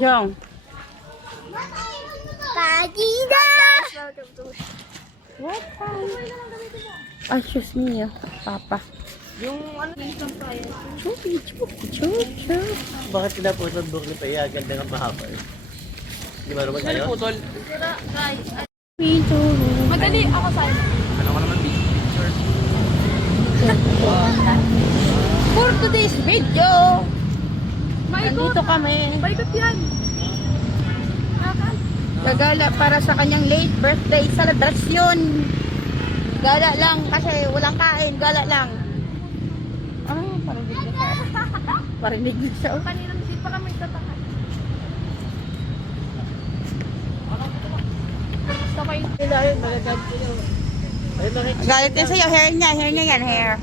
Jong. Pagida! What? Ay, excuse me. Papa. Yung ano yung tayo? Chupi, chupi, chupi. Bakit pinaputol buhok ni Paya? Ganda ng mahaba eh. Di ba naman kayo? Putol. Tira, guys. Pito. Madali ako sa'yo. Ano ka naman picture? For today's video, Maikot. nandito kami. Maikot yan. Nakakal. Gagala para sa kanyang late birthday celebration. Gala lang kasi walang kain. Gala lang. Ah, parinig na siya. Parinig na siya. Kanina hindi pa kami tatakan. Gusto ko yung sila yun. Malagad sila. Ay, bakit? Galit din sa'yo. Hair niya yan. Hair.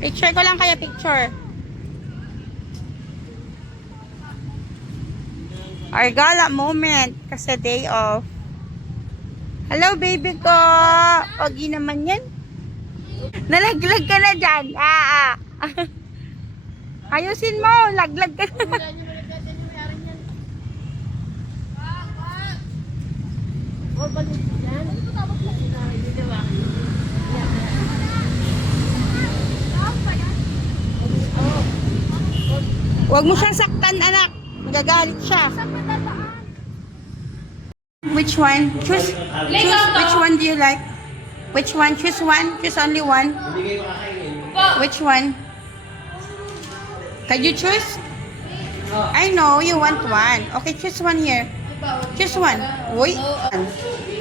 Picture ko lang kaya picture. Our gala moment. Kasi day off. Hello, baby ko. Pogi naman yan. Nalaglag ka na dyan. Ayusin mo. Laglag ka na. Huwag mo siyang saktan, anak. Magagalit siya. Which one? Choose. Which one do you like? Which one? Choose one. Choose only one. Hindi kayo kakainin. Which one? Can you choose? I know you want one. Okay, choose one here. Choose one. Uy.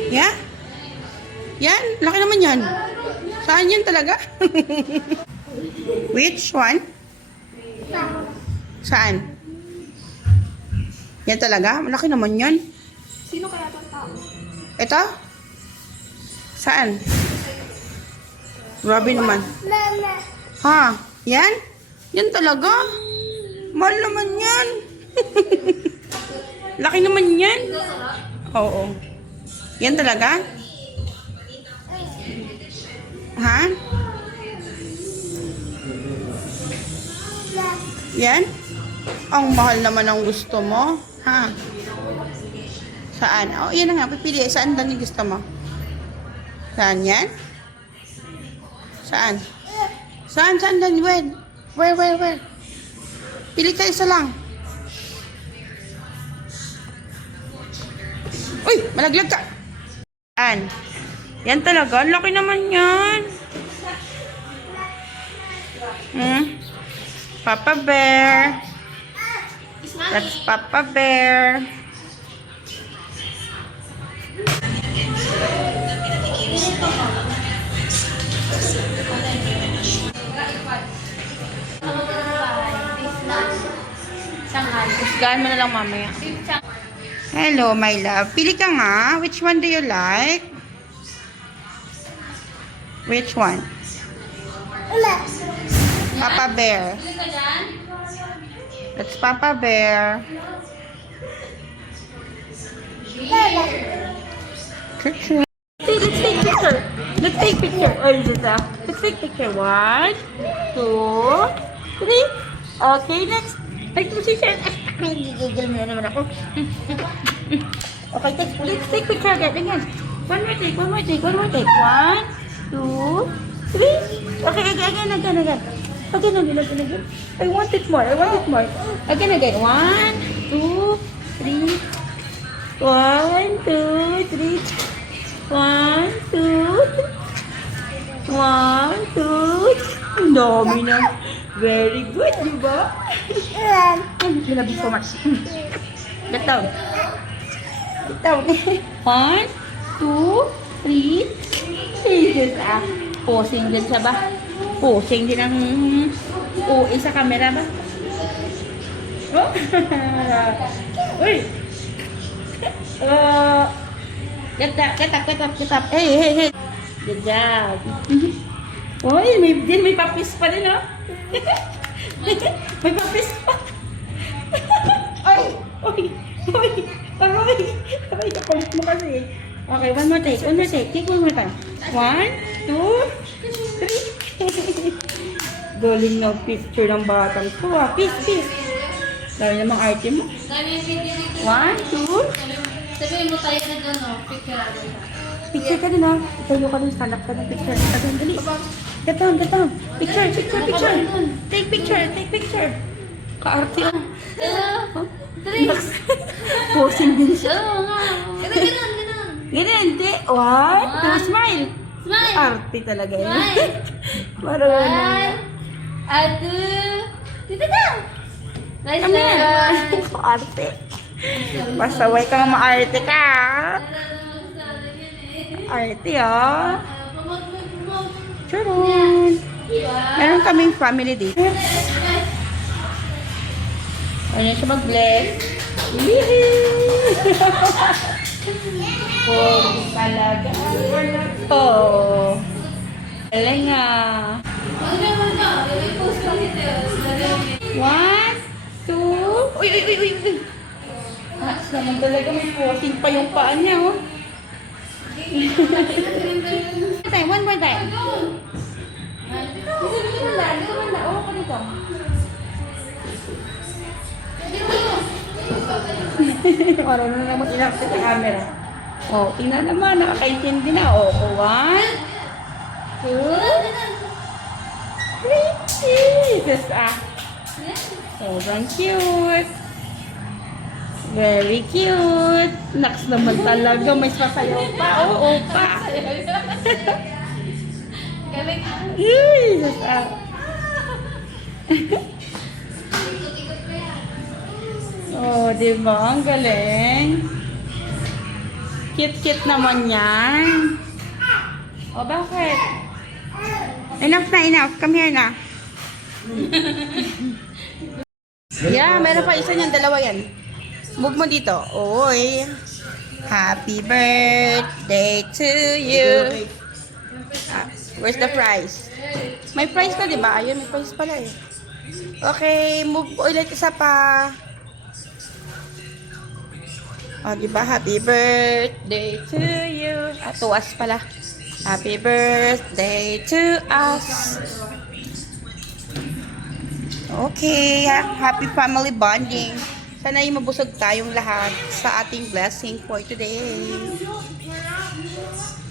Yeah? Yan? Laki naman yan. Saan yan talaga? Which one? Saan? Yan talaga? Malaki naman yan. Sino kaya itong tao? Ito? Saan? Grabe naman. Ha? Yan? Yan talaga? Mahal naman yan. Laki naman yan. Oo. Yan talaga? Ha? Yan? Ang mahal naman ang gusto mo. Ha? Saan? Oh, yan na nga. Pipili. Saan lang yung gusto mo? Saan yan? Saan? Saan lang? Where? Pili ka isa lang. Uy! Malaglag ka! Saan? Yan talaga. Laki naman yan. Papa Bear. That's Papa Bear. Husgahan mo na lang mamaya. Hello, my love. Pili ka nga. Which one do you like? Which one? Papa Bear. That's Papa Bear. Picture. Let's take picture. Let's take picture. Oh, let's take picture. 1, 2, 3. Okay, next. Take position. Gigil mo na naman ako. Okay, let's take picture again. One more take. 1, 2, 3. Okay, again. Again. I want it more. Again. 1, 2, 3. 1, 2, 3. 1, 2, 3. Ang dami na. Very good, di ba? I love you so much. Get down. 1, 2, 3. Jesus, posing din siya ba? Posing din ang OA sa camera ba? Oh. Uy! Get up. Hey. Good job. Uy, may papis pa din, oh. May papis pa. Ay! Aray! Kapalit mo kasi. Okay, one more take. Take one more time. 1, 2, 3. Galing ng picture ng batang to, ah. Peace. Dami namang arte mo. Sabi yung video dito. 1, 2. Sabihin mo tayo na doon, no? Picture natin. Picture ka din ha. Itayo ka din. Stand up ka ng picture. Agad, dali. Gatang. Picture. Take picture. Kaarte ah. Three. Posing din siya. Oo nga. Ganun. Ganun, hindi. 1, 2, smile. Smile. Arte talaga yun. Smile. Marunong. 1, 2, dito na. Nice Kami one. na. Arte. Pasaway kang maarte ka. Arte ah. Charon. Meron kaming family date. Ano siya mag-bless? Yee! Oh, talaga. Oh. Galing ah. 1, 2. Uy. Naman talaga may posing pa yung paa niya, oh. One more time. Dito na. Oh, ako dito. Parang na naman inakit sa camera. Oh, tingnan naman. Nakakaintindi na. Oh, 1, 2, 3. This sobrang cute. Very cute. Naks naman talaga. May sasayaw pa. Oo pa. Galing. Jesus. Oh, di ba? Ang galing. Cute naman yan. Oh, bakit? Enough. Come here na. Yeah, meron pa isa niyan. Dalawa yan. Move mo dito. Oy. Happy birthday to you. Where's the prize? May prize na, di ba? Ayun, may prize pala eh. Okay, move ulit isa pa. O, di ba? Happy birthday to you. To us pala. Happy birthday to us. Okay, happy family bonding. Sana ay mabusog tayong lahat sa ating blessing for today.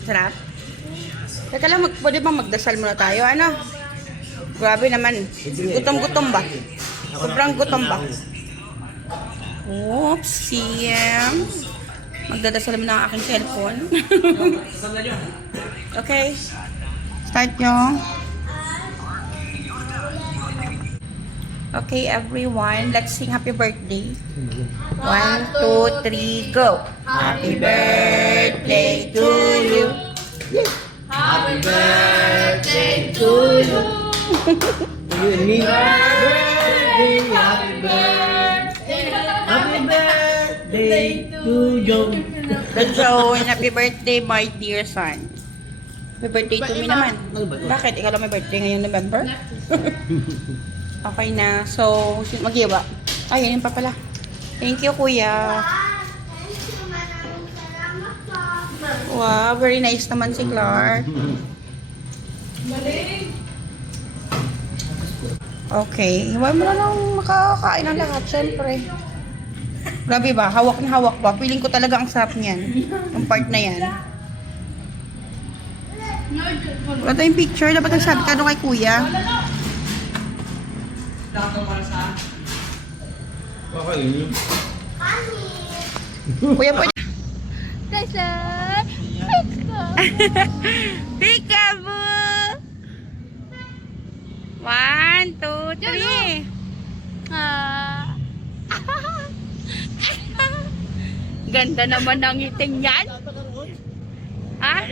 Sarap. Teka lang, pwede ba magdasal muna tayo? Ano? Grabe naman. Gutom ba? Sobrang gutom ba? Oops, CM. Magdadasal naman ang aking cellphone. Okay. Start nyo. Okay, everyone. Let's sing happy birthday. 1, 2, 3, go. Happy birthday to you. Happy birthday to you. You and me. Birthday, happy birthday. Happy birthday to you. So, happy birthday, my dear son. Happy birthday to me naman. Bakit? Ikaw lang may birthday ngayong November? Okay na. So, mag-iwa. Ay, yun pa pala. Thank you, kuya. Wow, very nice naman si Clark. Okay. Huwag mo na lang makakain ng lahat, syempre. Grabe ba? Hawak na hawak ba? Feeling ko talaga ang sarap niyan. Yung part na yan. Ito yung picture. Dapat ang sabi ka doon kay kuya. Kuya, pwede. Tyson! Peekaboo! 1, 2, 3. Ganda naman ng ngiting yan. Ha?